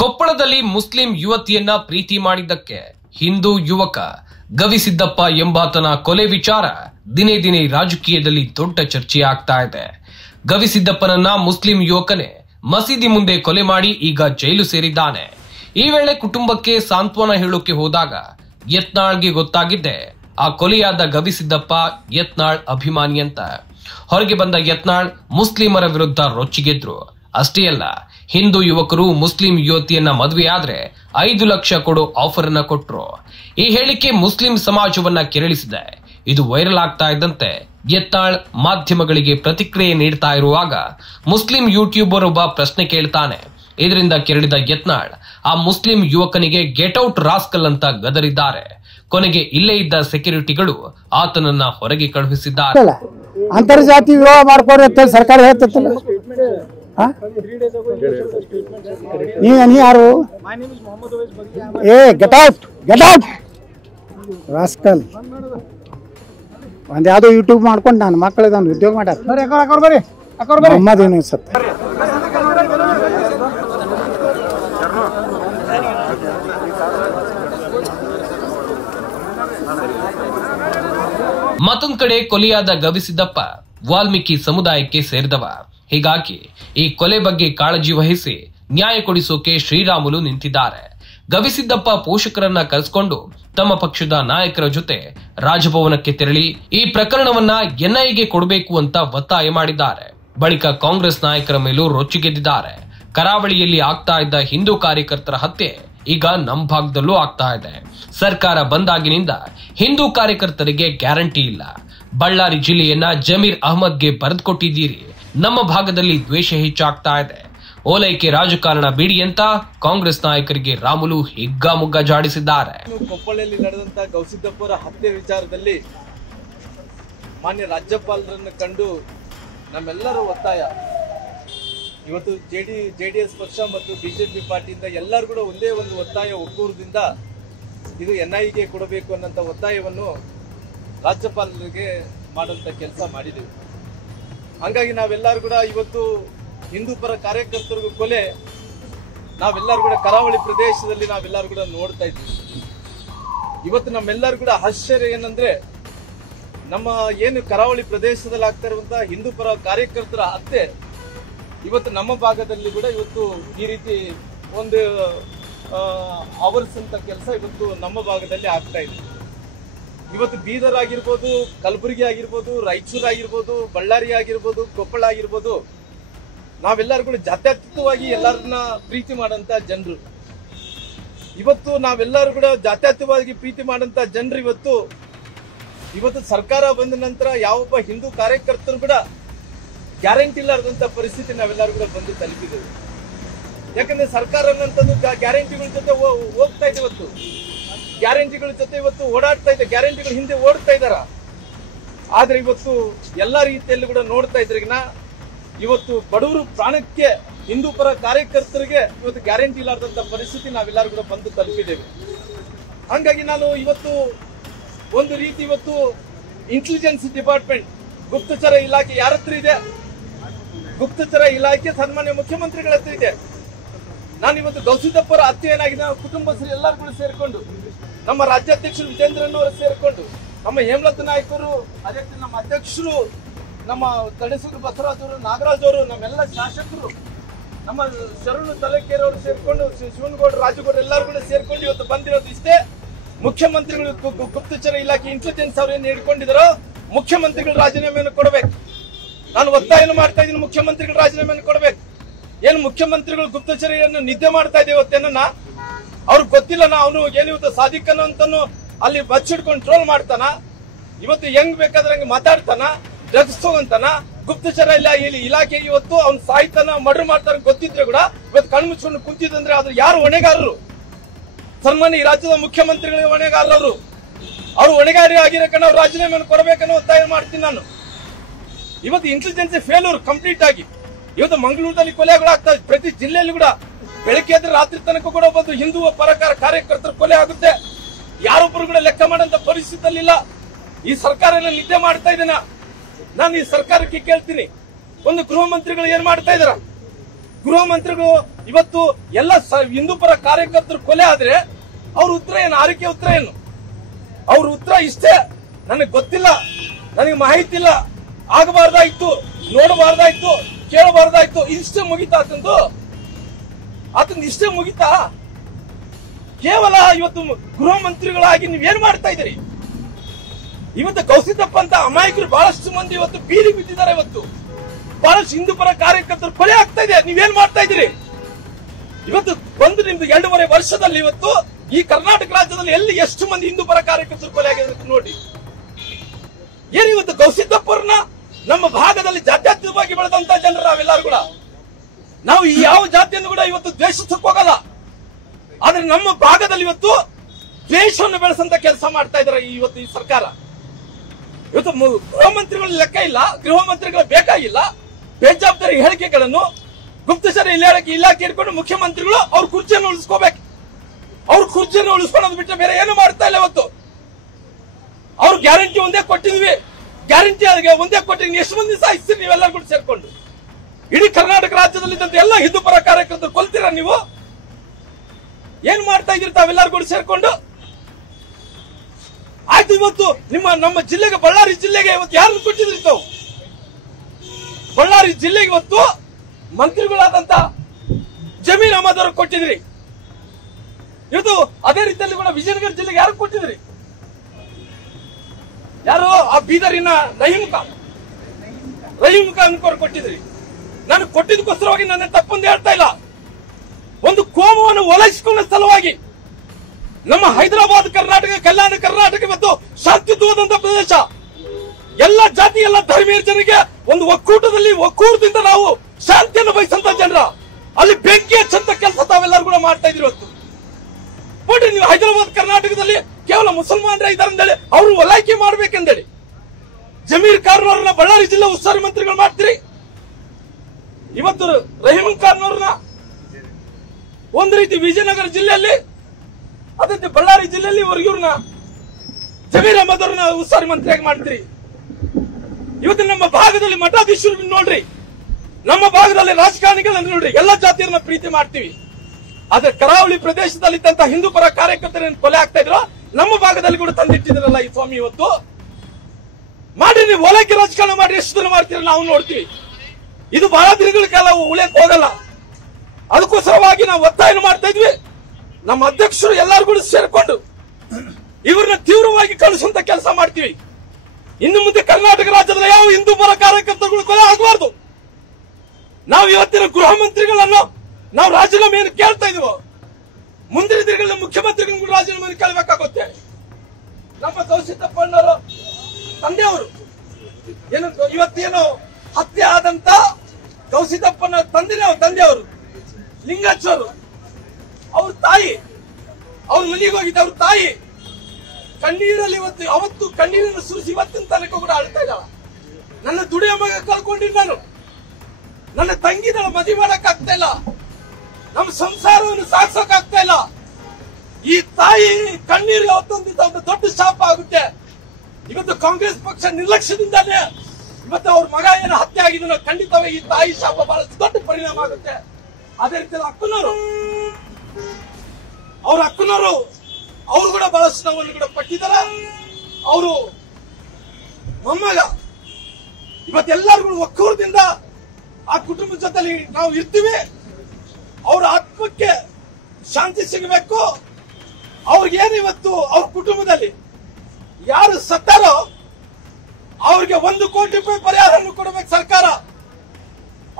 ಕೊಪ್ಪಳದಲ್ಲಿ ಮುಸ್ಲಿಂ ಯುವತಿಯನ್ನ ಪ್ರೀತಿ ಮಾಡಿದ್ದಕ್ಕೆ ಹಿಂದೂ ಯುವಕ ಗವಿಸಿದ್ದಪ್ಪ ಎಂಬಾತನ ಕೊಲೆ ವಿಚಾರ ದಿನೇ ದಿನೇ ರಾಜಕೀಯದಲ್ಲಿ ದೊಡ್ಡ ಚರ್ಚೆ ಆಗ್ತಾ ಇದೆ. ಗವಿಸಿದ್ದಪ್ಪನನ್ನ ಮುಸ್ಲಿಂ ಯುವಕನೇ ಮಸೀದಿ ಮುಂದೆ ಕೊಲೆ ಮಾಡಿ ಈಗ ಜೈಲು ಸೇರಿದ್ದಾನೆ. ಈ ವೇಳೆ ಕುಟುಂಬಕ್ಕೆ ಸಾಂತ್ವನ ಹೇಳೋಕೆ ಹೋದಾಗ ಯತ್ನಾಳ್ಗೆ ಗೊತ್ತಾಗಿದ್ದೆ ಆ ಕೊಲೆಯಾದ ಗವಿಸಿದ್ದಪ್ಪ ಯತ್ನಾಳ್ ಅಭಿಮಾನಿ ಅಂತ. ಹೊರಗೆ ಬಂದ ಯತ್ನಾಳ್ ಮುಸ್ಲಿಮರ ವಿರುದ್ಧ ರೊಚ್ಚಿಗೆದ್ರು. ಅಷ್ಟೇ ಅಲ್ಲ, ಹಿಂದೂ ಯುವಕರು ಮುಸ್ಲಿಂ ಯುವತಿಯನ್ನ ಮದುವೆಯಾದ್ರೆ 5 ಲಕ್ಷ ಕೊಡೋ ಆಫರ್ ಅನ್ನ ಕೊಟ್ರು. ಈ ಹೇಳಿಕೆ ಮುಸ್ಲಿಂ ಸಮಾಜವನ್ನ ಕೆರಳಿಸಿದೆ. ಇದು ವೈರಲ್ ಆಗ್ತಾ ಇದ್ದಂತೆ ಯತ್ನಾಳ್ ಮಾಧ್ಯಮಗಳಿಗೆ ಪ್ರತಿಕ್ರಿಯೆ ನೀಡ್ತಾ ಇರುವಾಗ ಮುಸ್ಲಿಂ ಯೂಟ್ಯೂಬರ್ ಒಬ್ಬ ಪ್ರಶ್ನೆ ಕೇಳ್ತಾನೆ. ಇದರಿಂದ ಕೆರಳಿದ ಯತ್ನಾಳ್ ಆ ಮುಸ್ಲಿಂ ಯುವಕನಿಗೆ ಗೆಟ್ ಔಟ್ ರಾಸ್ಕಲ್ ಅಂತ ಗದರಿದ್ದಾರೆ. ಕೊನೆಗೆ ಇಲ್ಲೇ ಇದ್ದ ಸೆಕ್ಯೂರಿಟಿಗಳು ಆತನನ್ನ ಹೊರಗೆ ಕಳುಹಿಸಿದ್ದಾರೆ. ಅಂತರ್ಜಾತಿ ವಿವಾಹ ಮಾಡ್ಕೊಡ್ರಿ ಸರ್ಕಾರ ಹೇಳ್ತಲ್ಲ. ನೀ ಯಾರು? Get out rascal. ಒಂದ್ ಯಾವ್ದೋ ಯೂಟ್ಯೂಬ್ ಮಾಡ್ಕೊಂಡು ನಾನು ಮಕ್ಕಳಿಗೆ ಒಂದು ಉದ್ಯೋಗ ಮಾಡ್ಯಾರ. ಮೊಹಮ್ಮದ್ ಸತ್ತ ಮತ್ತೊಂದ್ ಕಡೆ ಕೊಲೆಯಾದ ಗವಿಸಿದ್ದಪ್ಪ ವಾಲ್ಮೀಕಿ ಸಮುದಾಯಕ್ಕೆ ಸೇರಿದವ. ಹೀಗಾಗಿ ಈ ಕೊಲೆ ಬಗ್ಗೆ ಕಾಳಜಿ ವಹಿಸಿ ನ್ಯಾಯ ಕೊಡಿಸೋಕೆ ಶ್ರೀರಾಮುಲು ನಿಂತಿದ್ದಾರೆ. ಗವಿಸಿದ್ದಪ್ಪ ಪೋಷಕರನ್ನ ಕರೆಸಿಕೊಂಡು ತಮ್ಮ ಪಕ್ಷದ ನಾಯಕರ ಜೊತೆ ರಾಜಭವನಕ್ಕೆ ತೆರಳಿ ಈ ಪ್ರಕರಣವನ್ನ ಎನ್ಐಎಗೆ ಕೊಡಬೇಕು ಅಂತ ಒತ್ತಾಯ ಮಾಡಿದ್ದಾರೆ. ಬಳಿಕ ಕಾಂಗ್ರೆಸ್ ನಾಯಕರ ಮೇಲೂ ರೊಚ್ಚಿಗೆದ್ದಿದ್ದಾರೆ. ಕರಾವಳಿಯಲ್ಲಿ ಆಗ್ತಾ ಇದ್ದ ಹಿಂದೂ ಕಾರ್ಯಕರ್ತರ ಹತ್ಯೆ ಈಗ ನಮ್ಮ ಭಾಗದಲ್ಲೂ ಆಗ್ತಾ ಇದೆ. ಸರ್ಕಾರ ಬಂದಾಗಿನಿಂದ ಹಿಂದೂ ಕಾರ್ಯಕರ್ತರಿಗೆ ಗ್ಯಾರಂಟಿ ಇಲ್ಲ. ಬಳ್ಳಾರಿ ಜಿಲ್ಲೆಯನ್ನ ಜಮೀರ್ ಅಹಮದ್ಗೆ ಬರೆದುಕೊಟ್ಟಿದ್ದೀರಿ. ನಮ್ಮ ಭಾಗದಲ್ಲಿ ದ್ವೇಷ ಹೆಚ್ಚಾಗ್ತಾ ಇದೆ. ಓಲೈಕೆ ರಾಜಕಾರಣ ಬಿಡಿ ಅಂತ ಕಾಂಗ್ರೆಸ್ ನಾಯಕರಿಗೆ ರಾಮುಲು ಹಿಗ್ಗಾಮುಗ್ಗಾ ಜಾಡಿಸಿದ್ದಾರೆ. ಕೊಪ್ಪಳದಲ್ಲಿ ನಡೆದಂತ ಗವಿಸಿದ್ದಪ್ಪರ ಹತ್ಯೆ ವಿಚಾರದಲ್ಲಿ ಮಾನ್ಯ ರಾಜ್ಯಪಾಲರನ್ನು ಕಂಡು ನಮ್ಮೆಲ್ಲರ ಒತ್ತಾಯ ಇವತ್ತು ಜೆಡಿಎಸ್ ಪಕ್ಷ ಮತ್ತು ಬಿಜೆಪಿ ಪಾರ್ಟಿಯಿಂದ ಎಲ್ಲರೂ ಕೂಡ ಒಂದೇ ಒಂದು ಒತ್ತಾಯ ಒಕ್ಕೂರದಿಂದ ಇದು ಎನ್ಐಎಗೆ ಕೊಡಬೇಕು ಅನ್ನೋಂಥ ಒತ್ತಾಯವನ್ನು ರಾಜ್ಯಪಾಲರಿಗೆ ಮಾಡುವಂತ ಕೆಲಸ ಮಾಡಿದ್ದೀವಿ. ಹಂಗಾಗಿ ನಾವೆಲ್ಲರೂ ಕೂಡ ಇವತ್ತು ಹಿಂದೂ ಪರ ಕಾರ್ಯಕರ್ತರಿಗೂ ಕೊಲೆ ನಾವೆಲ್ಲರೂ ಕೂಡ ಕರಾವಳಿ ಪ್ರದೇಶದಲ್ಲಿ ನಾವೆಲ್ಲರೂ ಕೂಡ ನೋಡ್ತಾ ಇದ್ದೀವಿ. ಇವತ್ತು ನಮ್ಮೆಲ್ಲರೂ ಕೂಡ ಆಶ್ಚರ್ಯ ಏನಂದ್ರೆ ನಮ್ಮ ಏನು ಕರಾವಳಿ ಪ್ರದೇಶದಲ್ಲಿ ಆಗ್ತಾ ಇರುವಂತಹ ಹಿಂದೂ ಪರ ಕಾರ್ಯಕರ್ತರ ಹತ್ಯೆ ಇವತ್ತು ನಮ್ಮ ಭಾಗದಲ್ಲಿ ಕೂಡ ಇವತ್ತು ಈ ರೀತಿ ಒಂದು ಆವರಿಸುವಂತ ಕೆಲಸ ಇವತ್ತು ನಮ್ಮ ಭಾಗದಲ್ಲಿ ಆಗ್ತಾ ಇದೆ. ಇವತ್ತು ಬೀದರ್ ಆಗಿರ್ಬೋದು, ಕಲಬುರಗಿ ಆಗಿರ್ಬೋದು, ರಾಯಚೂರು ಆಗಿರ್ಬೋದು, ಬಳ್ಳಾರಿ ಆಗಿರ್ಬೋದು, ಕೊಪ್ಪಳ ಆಗಿರ್ಬೋದು, ನಾವೆಲ್ಲರೂ ಕೂಡ ಜಾತ್ಯತೀತವಾಗಿ ಎಲ್ಲರನ್ನ ಪ್ರೀತಿ ಮಾಡಂತ ಜನರು. ಇವತ್ತು ನಾವೆಲ್ಲರೂ ಕೂಡ ಜಾತ್ಯತೀತವಾಗಿ ಪ್ರೀತಿ ಮಾಡಂತ ಜನರು ಇವತ್ತು ಸರ್ಕಾರ ಬಂದ ನಂತರ ಯಾವೊಬ್ಬ ಹಿಂದೂ ಕಾರ್ಯಕರ್ತರು ಕೂಡ ಗ್ಯಾರಂಟಿ ಇಲ್ಲಾರ್ದಂತ ಪರಿಸ್ಥಿತಿ ನಾವೆಲ್ಲರೂ ಕೂಡ ಬಂದು ತಲುಪಿದ್ದೇವೆ. ಯಾಕಂದ್ರೆ ಸರ್ಕಾರ ಅನ್ನೋಂಥದ್ದು ಗ್ಯಾರಂಟಿಗಳ ಜೊತೆ ಹೋಗ್ತಾ ಇದೆ. ಇವತ್ತು ಗ್ಯಾರಂಟಿಗಳ ಜೊತೆ ಇವತ್ತು ಓಡಾಡ್ತಾ ಇದೆ, ಗ್ಯಾರಂಟಿಗಳ ಹಿಂದೆ ಓಡ್ತಾ ಇದಾರ. ಆದ್ರೆ ಇವತ್ತು ಎಲ್ಲಾ ರೀತಿಯಲ್ಲಿ ಕೂಡ ನೋಡ್ತಾ ಇದ್ರಿಗಿನ ಇವತ್ತು ಬಡವರು ಪ್ರಾಣಕ್ಕೆ ಹಿಂದೂ ಪರ ಕಾರ್ಯಕರ್ತರಿಗೆ ಇವತ್ತು ಗ್ಯಾರಂಟಿ ಇಲ್ಲಾರ್ದಂತ ಪರಿಸ್ಥಿತಿ ನಾವೆಲ್ಲರೂ ಕೂಡ ಬಂದು ತಲುಪಿದ್ದೇವೆ. ಹಂಗಾಗಿ ನಾನು ಇವತ್ತು ಒಂದು ರೀತಿ ಇವತ್ತು ಇಂಟೆಲಿಜೆನ್ಸ್ ಡಿಪಾರ್ಟ್ಮೆಂಟ್ ಗುಪ್ತಚರ ಇಲಾಖೆ ಯಾರ ಹತ್ರ ಇದೆ? ಗುಪ್ತಚರ ಇಲಾಖೆ ಸನ್ಮಾನ್ಯ ಮುಖ್ಯಮಂತ್ರಿಗಳ ಹತ್ರ ಇದೆ. ನಾನು ಇವತ್ತು ಗವಿಸಿದ್ದಪ್ಪರ ಹತ್ಯೆ ಏನಾಗಿದೆ ಕುಟುಂಬಸ್ಥರು ಎಲ್ಲರೂ ಕೂಡ ಸೇರ್ಕೊಂಡು, ನಮ್ಮ ರಾಜ್ಯಾಧ್ಯಕ್ಷರು ವಿಜೇಂದ್ರನವರು ಸೇರ್ಕೊಂಡು, ನಮ್ಮ ಹೇಮಲತಾ ನಾಯ್ಕರು, ಅದೇ ನಮ್ಮ ಅಧ್ಯಕ್ಷರು, ನಮ್ಮ ತಡಸೂರು ಬಸವರಾಜ್ ಅವರು, ನಾಗರಾಜ್ ಅವರು, ನಮ್ಮೆಲ್ಲ ಶಾಸಕರು, ನಮ್ಮ ಶರಣು ತಲಕೇರಿ ಅವರು ಸೇರ್ಕೊಂಡು, ಶಿವನಗೌಡ, ರಾಜಗೌಡ ಎಲ್ಲರೂ ಕೂಡ ಸೇರ್ಕೊಂಡು ಇವತ್ತು ಬಂದಿರೋದು ಇಷ್ಟೇ. ಮುಖ್ಯಮಂತ್ರಿಗಳು ಗುಪ್ತಚರ ಇಲಾಖೆ ಇಂಟೆಲಿಜೆನ್ಸ್ ಅವ್ರು ಏನ್ ಹಿಡ್ಕೊಂಡಿದಾರೋ ಮುಖ್ಯಮಂತ್ರಿಗಳು ರಾಜೀನಾಮೆಯನ್ನು ಕೊಡಬೇಕು. ನಾನು ಒತ್ತಾಯ ಮಾಡ್ತಾ ಇದ್ದೀನಿ, ಮುಖ್ಯಮಂತ್ರಿಗಳು ರಾಜೀನಾಮೆಯನ್ನು ಕೊಡಬೇಕು. ಏನು ಮುಖ್ಯಮಂತ್ರಿಗಳು ಗುಪ್ತಚರಿಯನ್ನು ನಿದ್ದೆ ಮಾಡ್ತಾ ಇದೆ ಇವತ್ತೇನ ಅವ್ರಿಗೆ ಗೊತ್ತಿಲ್ಲ. ಅವನು ಏನು ಇವತ್ತು ಸಾದಿಕ್ ಅನ್ನೋಂತನು ಅಲ್ಲಿ ಬಚ್ಚಿಡ್ಕೊಂಡು ಟ್ರೋಲ್ ಮಾಡ್ತಾನ, ಇವತ್ತು ಹೆಂಗ್ ಬೇಕಾದ್ರೆ ಹಂಗೆ ಮಾತಾಡ್ತಾನ, ಡ್ರಗ್ಸ್ ತಗೊಂತಾನ. ಗುಪ್ತಚರ ಇಲಾಖೆ ಇವತ್ತು ಅವ್ನು ಸಾಯ್ತಾನ, ಮರ್ಡರ್ ಮಾಡ್ತಾನ ಗೊತ್ತಿದ್ರೆ ಕೂಡ ಇವತ್ತು ಕಣ್ಮುಚ್ಕೊಂಡು ಕುಂತಿದ್ರೆ ಅದ್ರ ಯಾರು ಹೊಣೆಗಾರರು? ಸನ್ಮಾನ್ಯ ಈ ರಾಜ್ಯದ ಮುಖ್ಯಮಂತ್ರಿಗಳಿಗೆ ಹೊಣೆಗಾರರು. ಅವ್ರು ಹೊಣೆಗಾರಿ ಆಗಿರಕನ್ನ ಅವ್ರು ರಾಜೀನಾಮೆಯನ್ನು ಕೊಡಬೇಕನ್ನೋ ಒತ್ತಾಯ ಮಾಡ್ತೀನಿ ನಾನು. ಇವತ್ತು ಇಂಟೆಲಿಜೆನ್ಸ್ ಫೇಲ್ಯೂರ್ ಕಂಪ್ಲೀಟ್ ಆಗಿ ಇವತ್ತು ಮಂಗಳೂರಿನಲ್ಲಿ ಕೊಲೆಗಳಾಗ್ತಾ ಇದೆ. ಪ್ರತಿ ಜಿಲ್ಲೆಯಲ್ಲಿ ಕೂಡ ಬೆಳಗ್ಗೆ ಎದ್ರೆ ರಾತ್ರಿ ತನಕ ಕೂಡ ಬಂದು ಹಿಂದೂ ಪರ ಕಾರ್ಯಕರ್ತರ ಕೊಲೆ ಆಗುತ್ತೆ. ಯಾರೊಬ್ಬರು ಕೂಡ ಲೆಕ್ಕ ಮಾಡಂತ ಪರಿಸ್ಥಿತಿಯಲ್ಲಿಲ್ಲ. ಈ ಸರ್ಕಾರ ನಿದ್ದೆ ಮಾಡ್ತಾ ಇದ್ದೇನೆ. ನಾನು ಈ ಸರ್ಕಾರಕ್ಕೆ ಕೇಳ್ತೀನಿ, ಒಂದು ಗೃಹ ಮಂತ್ರಿಗಳು ಏನ್ ಮಾಡ್ತಾ ಇದಾರ? ಗೃಹ ಮಂತ್ರಿಗಳು ಇವತ್ತು ಎಲ್ಲ ಹಿಂದೂಪರ ಕಾರ್ಯಕರ್ತರು ಕೊಲೆ ಆದ್ರೆ ಅವ್ರ ಉತ್ತರ ಏನು? ಆರೈಕೆ ಉತ್ತರ ಏನು? ಅವ್ರ ಉತ್ತರ ಇಷ್ಟೇ, ನನಗೆ ಗೊತ್ತಿಲ್ಲ, ನನಗೆ ಮಾಹಿತಿ ಇಲ್ಲ, ಆಗಬಾರ್ದಾಯ್ತು, ನೋಡಬಾರ್ದಾಯ್ತು, ಕೇಳಬಾರ್ದಾಯ್ತು, ಇಷ್ಟೇ ಮುಗಿತಾ ಆತಂದು ಇಷ್ಟೇ ಮುಗಿತಾ? ಕೇವಲ ಇವತ್ತು ಗೃಹ ಮಂತ್ರಿಗಳಾಗಿ ನೀವೇನ್ ಮಾಡ್ತಾ ಇದ್ದೀರಿ? ಇವತ್ತು ಗೌಸಿದಪ್ಪ ಅಂತ ಅಮಾಯಕರು ಬಹಳಷ್ಟು ಮಂದಿ ಇವತ್ತು ಬೀದಿ ಬಿದ್ದಿದ್ದಾರೆ. ಇವತ್ತು ಬಹಳಷ್ಟು ಹಿಂದೂಪರ ಕಾರ್ಯಕರ್ತರು ಕೊಲೆ ಆಗ್ತಾ ಇದೆ. ನೀವೇನ್ ಮಾಡ್ತಾ ಇದ್ದೀರಿ? ಇವತ್ತು ಬಂದು ನಿಮ್ದು 2.5 ವರ್ಷದಲ್ಲಿ ಇವತ್ತು ಈ ಕರ್ನಾಟಕ ರಾಜ್ಯದಲ್ಲಿ ಎಲ್ಲಿ ಎಷ್ಟು ಮಂದಿ ಹಿಂದೂಪರ ಕಾರ್ಯಕರ್ತರು ಕೊಲೆ ಆಗಿದ್ದಾರೆ ನೋಡಿ. ಏನು ಇವತ್ತು ಗೌಸಿದ್ದಪ್ಪರನ್ನ ನಮ್ಮ ಭಾಗದಲ್ಲಿ ಜಾತ್ಯತೀತವಾಗಿ ಬೆಳೆದಂತ ಜನರು ನಾವೆಲ್ಲರೂ ಕೂಡ, ನಾವು ಈ ಯಾವ ಜಾತಿಯನ್ನು ಕೂಡ ಇವತ್ತು ದ್ವೇಷಿಸಕ್ಕೆ ಹೋಗಲ್ಲ. ಆದ್ರೆ ನಮ್ಮ ಭಾಗದಲ್ಲಿ ಇವತ್ತು ದ್ವೇಷವನ್ನು ಬೆಳೆಸಂತ ಕೆಲಸ ಮಾಡ್ತಾ ಇದ್ದಾರೆ ಇವತ್ತು ಈ ಸರ್ಕಾರ. ಇವತ್ತು ಗೃಹ ಮಂತ್ರಿಗಳ ಲೆಕ್ಕ ಇಲ್ಲ, ಗೃಹ ಮಂತ್ರಿಗಳು ಬೇಕಾಗಿಲ್ಲ. ಬೇಜವಾಬ್ದಾರಿ ಹೇಳಿಕೆಗಳನ್ನು ಗುಪ್ತಚರ ಇಲಾಖೆ ಇಟ್ಕೊಂಡು ಮುಖ್ಯಮಂತ್ರಿಗಳು ಅವ್ರ ಕುರ್ಚಿಯನ್ನು ಉಳಿಸ್ಕೋಬೇಕು. ಅವ್ರ ಕುರ್ಚಿಯನ್ನು ಉಳಿಸ್ಕೊಳ್ಳೋದು ಬಿಟ್ಟರೆ ಬೇರೆ ಏನು ಮಾಡ್ತಾ ಇಲ್ಲ. ಇವತ್ತು ಅವ್ರು ಗ್ಯಾರಂಟಿ ಒಂದೇ ಕೊಟ್ಟಿದ್ವಿ, ಗ್ಯಾರಂಟಿ ಒಂದೇ ಕೊಟ್ಟಿದ್ವಿ. ಎಷ್ಟು ಮಂದಿ ಸಾಯಿಸ್ತೀರಿ ನೀವೆಲ್ಲ ಕೂಡ ಸೇರ್ಕೊಂಡು? ಇಡೀ ಕರ್ನಾಟಕ ರಾಜ್ಯದಲ್ಲಿ ಎಲ್ಲ ಹಿಂದೂಪರ ಕಾರ್ಯಕರ್ತರು ಕೊಲ್ತೀರಾ ನೀವು? ಏನ್ ಮಾಡ್ತಾ ಇದ್ದೀರಿ ತಾವೆಲ್ಲರೂ ಕೂಡ ಸೇರ್ಕೊಂಡು? ಆಯ್ತು, ಇವತ್ತು ನಮ್ಮ ಜಿಲ್ಲೆಗೆ, ಬಳ್ಳಾರಿ ಜಿಲ್ಲೆಗೆ ಇವತ್ತು ಯಾರನ್ನು ಕೊಟ್ಟಿದ್ರಿ ತಾವು? ಬಳ್ಳಾರಿ ಜಿಲ್ಲೆಗೆ ಇವತ್ತು ಮಂತ್ರಿಗಳಾದಂತ ಜಮೀರ್ ಅಹಮದ್ ಅವ್ರಿಗೆ ಕೊಟ್ಟಿದ್ರಿ. ಇವತ್ತು ಅದೇ ರೀತಿಯಲ್ಲಿ ಕೂಡ ವಿಜಯನಗರ ಜಿಲ್ಲೆಗೆ ಯಾರು ಕೊಟ್ಟಿದ್ರಿ? ಯಾರು? ಆ ಬೀದರಿನ ರಹೀಂ ಖಾನ್ ಕೊಟ್ಟಿದ್ರಿ. ನಾನು ಕೊಟ್ಟಿದ್ದಕ್ಕೋಸ್ಕರವಾಗಿ ನನ್ನ ತಪ್ಪೊಂದು ಹೇಳ್ತಾ ಇಲ್ಲ. ಒಂದು ಕೋಮವನ್ನು ಒಲೈಸಿಕೊಂಡ ಸಲುವಾಗಿ ನಮ್ಮ ಹೈದರಾಬಾದ್ ಕರ್ನಾಟಕ, ಕಲ್ಯಾಣ ಕರ್ನಾಟಕ ಇವತ್ತು ಶಾಂತಿಯುತವಾದಂತ ಪ್ರದೇಶ. ಎಲ್ಲ ಜಾತಿ, ಎಲ್ಲ ಧರ್ಮೀಯ ಜನರಿಗೆ ಒಂದು ಒಕ್ಕೂಟದಿಂದ ನಾವು ಶಾಂತಿಯನ್ನು ಬಯಸಂತ ಜನರ ಅಲ್ಲಿ ಬೆಂಕಿ ಹಚ್ಚಂತ ಕೆಲಸ ತಾವೆಲ್ಲರೂ ಕೂಡ ಮಾಡ್ತಾ ಇದ್ರಿ. ಇವತ್ತು ನೋಡ್ರಿ, ನೀವು ಹೈದರಾಬಾದ್ ಕರ್ನಾಟಕದಲ್ಲಿ ಕೇವಲ ಮುಸಲ್ಮಾನರೇ ಇದ್ದಾರೆ ಅಂತೇಳಿ ಅವರು ಓಲೈಕೆ ಮಾಡ್ಬೇಕೆಂದೇಳಿ ಜಮೀರ್ ಖಾನ್ ಅವರನ್ನ ಬಳ್ಳಾರಿ ಜಿಲ್ಲೆ ಉಸ್ತುವಾರಿ ಮಂತ್ರಿಗಳು ಮಾಡ್ತೀರಿ. ಇವತ್ತು ರಹೀಂ ಖಾನ್ ಅವ್ರನ್ನ ಒಂದು ರೀತಿ ವಿಜಯನಗರ ಜಿಲ್ಲೆಯಲ್ಲಿ, ಅದೇ ಬಳ್ಳಾರಿ ಜಿಲ್ಲೆಯಲ್ಲಿ ಇವ್ರನ್ನ ಜಮೀರ್ ಅಹಮದ್ ಅವ್ರನ್ನ ಉಸ್ತುವಾರಿ ಮಂತ್ರಿಯಾಗಿ ಮಾಡ್ತೀರಿ. ಇವತ್ತು ನಮ್ಮ ಭಾಗದಲ್ಲಿ ಮಠಾಧೀಶರು ನೋಡ್ರಿ, ನಮ್ಮ ಭಾಗದಲ್ಲಿ ರಾಜಕಾರಣಿಗಳನ್ನ ನೋಡ್ರಿ, ಎಲ್ಲ ಜಾತಿಯರನ್ನ ಪ್ರೀತಿ ಮಾಡ್ತೀವಿ. ಆದ್ರೆ ಕರಾವಳಿ ಪ್ರದೇಶದಲ್ಲಿ ಹಿಂದೂಪರ ಕಾರ್ಯಕರ್ತರನ್ನು ಕೊಲೆ ಆಗ್ತಾ ಇದ್ರು, ನಮ್ಮ ಭಾಗದಲ್ಲಿ ಕೂಡ ತಂದಿಟ್ಟಿದ್ರಲ್ಲ ಈ ಸ್ವಾಮಿ. ಇವತ್ತು ಮಾಡಿ, ನೀವು ಓಲೈಕೆ ರಾಜಕಾರಣ ಮಾಡಿ ಎಷ್ಟು ದಿನ ಮಾಡ್ತೀರ ನಾವು ನೋಡ್ತೀವಿ. ಇದು ಬಹಳ ದಿನಗಳ ಕಾಲ ಉಳಿಯಕ್ ಹೋಗಲ್ಲ. ಅದಕ್ಕೋಸ್ಕರವಾಗಿ ನಾವು ಒತ್ತಾಯ ಮಾಡ್ತಾ ಇದ್ವಿ. ನಮ್ಮ ಅಧ್ಯಕ್ಷರು ಎಲ್ಲರೂ ಕೂಡ ಸೇರ್ಕೊಂಡು ಇವ್ರನ್ನ ತೀವ್ರವಾಗಿ ಕಳಿಸುವಂತ ಕೆಲಸ ಮಾಡ್ತೀವಿ. ಇನ್ನು ಮುಂದೆ ಕರ್ನಾಟಕ ರಾಜ್ಯದಲ್ಲಿ ಯಾವ ಹಿಂದೂಪರ ಕಾರ್ಯಕರ್ತರುಗಳು ಕೊಲೆ ಆಗಬಾರ್ದು. ನಾವು ಇವತ್ತಿನ ಗೃಹ ಮಂತ್ರಿಗಳನ್ನು ನಾವು ರಾಜೀನಾಮೆಯನ್ನು ಕೇಳ್ತಾ ಇದೀವೋ, ಮುಂದಿನ ದಿನಗಳಲ್ಲಿ ಮುಖ್ಯಮಂತ್ರಿಗಳು ರಾಜೀನಾಮೆಯನ್ನು ಕೇಳಬೇಕಾಗುತ್ತೆ. ನಮ್ಮ ಗೌಸಿದ್ದಪ್ಪಣ್ಣವರು ತಂದೆಯವರು ಇವತ್ತೇನು ಹತ್ಯೆ ಆದಂತ ಗೌಸಿದ್ದಪ್ಪನ ತಂದೆಯವರು ಲಿಂಗಾಚರು, ಅವ್ರ ತಾಯಿ, ಅವ್ರ ಮನೆಗೆ ಹೋಗಿದ್ದ ಅವ್ರ ತಾಯಿ ಕಣ್ಣೀರಲ್ಲಿ ಅವತ್ತು ಕಣ್ಣೀರನ್ನು ಸುರಿಸಿ ಇವತ್ತಿನ ತನಕ ಕೂಡ ಅಳ್ತಾ ಇದ್ದಾಳ. ನನ್ನ ದುಡಿಯ ಮಗ ಕಳ್ಕೊಂಡಿದ್ದು ನಾನು, ನನ್ನ ತಂಗಿದಳ ಮದುವೆ ಮಾಡಕ್ ಆಗ್ತಾ ಇಲ್ಲ, ನಮ್ಮ ಸಂಸಾರವನ್ನು ಸಾಗಿಸೋಕ್ ಆಗ್ತಾ ಇಲ್ಲ. ಈ ತಾಯಿ ಕಣ್ಣೀರು ಯಾವತ್ತೊಂದು ದೊಡ್ಡ ಶಾಪ ಆಗುತ್ತೆ. ಇವತ್ತು ಕಾಂಗ್ರೆಸ್ ಪಕ್ಷ ನಿರ್ಲಕ್ಷ್ಯದಿಂದಾನೆ ಇವತ್ತು ಅವ್ರ ಮಗ ಏನು ಹತ್ಯೆ ಆಗಿದ್ದು ಖಂಡಿತವಾಗಿ ಈ ತಾಯಿ ಶಾಪ ಬಹಳ ದೊಡ್ಡ ಪರಿಣಾಮ ಆಗುತ್ತೆ. ಅದೇ ರೀತಿ ಅವ್ರ ಅಕ್ಕನವರು ಅವರು ಕೂಡ ಬಹಳಷ್ಟು ನೋವನ್ನು ಕೂಡ ಪಟ್ಟಿದ್ದಾರೆ. ಅವರು ಮೊಮ್ಮಗ ಇವತ್ತೆಲ್ಲರಿಗೂ ಒಕ್ಕೂರದಿಂದ ಆ ಕುಟುಂಬದ ಜೊತೆಲಿ ನಾವು ಇರ್ತೀವಿ. ಅವ್ರ ಆತ್ಮಕ್ಕೆ ಶಾಂತಿ ಸಿಗಬೇಕು. ಅವ್ರಿಗೇನು ಇವತ್ತು ಅವ್ರ ಕುಟುಂಬದಲ್ಲಿ ಯಾರು ಸತ್ತಾರೋ ಅವ್ರಿಗೆ 1 ಕೋಟಿ ರೂಪಾಯಿ ಪರಿಹಾರವನ್ನು ಕೊಡಬೇಕು ಸರ್ಕಾರ.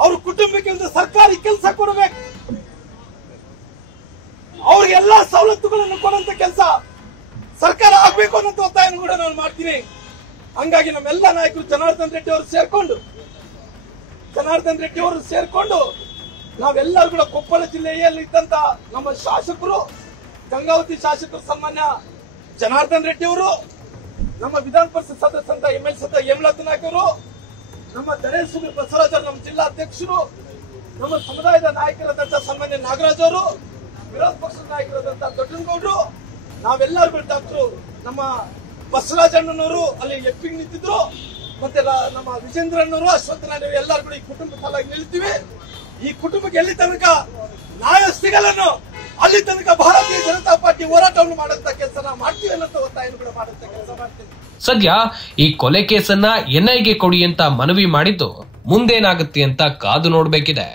ಅವ್ರ ಕುಟುಂಬಕ್ಕೆ ಒಂದು ಸರ್ಕಾರಿ ಕೆಲಸ ಕೊಡಬೇಕು. ಅವ್ರಿಗೆ ಎಲ್ಲಾ ಸವಲತ್ತುಗಳನ್ನು ಕೊಡುವಂತ ಕೆಲಸ ಸರ್ಕಾರ ಆಗ್ಬೇಕು ಅನ್ನೋ ಒತ್ತಾಯ ಕೂಡ ನಾನು ಮಾಡ್ತೀನಿ. ಹಂಗಾಗಿ ನಮ್ಮೆಲ್ಲ ನಾಯಕರು ಜನಾರ್ದನ್ ರೆಡ್ಡಿ ಅವರು ಸೇರ್ಕೊಂಡು ನಾವೆಲ್ಲರೂ ಕೂಡ ಕೊಪ್ಪಳ ಜಿಲ್ಲೆಯಲ್ಲಿ ಇದ್ದಂತ ನಮ್ಮ ಶಾಸಕರು, ಗಂಗಾವತಿ ಶಾಸಕರು ಸನ್ಮಾನ್ಯ ಜನಾರ್ದನ್ ರೆಡ್ಡಿ ಅವರು, ನಮ್ಮ ವಿಧಾನ ಪರಿಷತ್ ಸದಸ್ಯಂತ MLC ಹೇಮಲತಾ ನಾಯ್ಕ ಅವರು, ನಮ್ಮ ದರೇಶ್ವರಿ ಬಸವರಾಜ ನಮ್ಮ ಜಿಲ್ಲಾಧ್ಯಕ್ಷರು, ನಮ್ಮ ಸಮುದಾಯದ ನಾಯಕರಾದಂತ ಸನ್ಮಾನ್ಯ ನಾಗರಾಜ್ ಅವರು, ವಿರೋಧ ಪಕ್ಷದ ನಾಯಕರಾದಂತ ದೊಡ್ಡನಗೌಡರು, ನಾವೆಲ್ಲರೂ ಡಾಕ್ಟರ್ ನಮ್ಮ ಬಸವರಾಜಣ್ಣನವರು ಅಲ್ಲಿ ಎಪ್ಪಿಗೆ ನಿಂತಿದ್ರು, ಮತ್ತೆ ನಮ್ಮ ವಿಜೇಂದ್ರಣ್ಣವರು, ಅಶ್ವತ್ಥನಾರಾಯಣ ಎಲ್ಲರೂ ಕೂಡ ಈ ಕುಟುಂಬ ಸಲುವಾಗಿ ನಿಲ್ತೀವಿ. ಈ ಕುಟುಂಬಕ್ಕೆ ಎಲ್ಲಿ ತನಕ ನ್ಯಾಯ ಸಿಗಲ್ಲನೋ ಅಲ್ಲಿ ತನಕ ಭಾರತೀಯ ಜನತಾ ಪಾರ್ಟಿ ಹೋರಾಟವನ್ನು ಮಾಡುವಂತ ಕೆಲಸ ನಾವು ಮಾಡ್ತೀವಿ ಅನ್ನೋ ಒತ್ತಾಯವನ್ನು ಕೂಡ ಮಾಡುವಂತ ಕೆಲಸ ಮಾಡ್ತೀವಿ. ಸದ್ಯ ಈ ಕೊಲೆ ಕೇಸನ್ನ ಎನ್ಐಗೆ ಕೊಡಿ ಅಂತ ಮನವಿ ಮಾಡಿದ್ದು ಮುಂದೇನಾಗುತ್ತೆ ಅಂತ ಕಾದು ನೋಡ್ಬೇಕಿದೆ.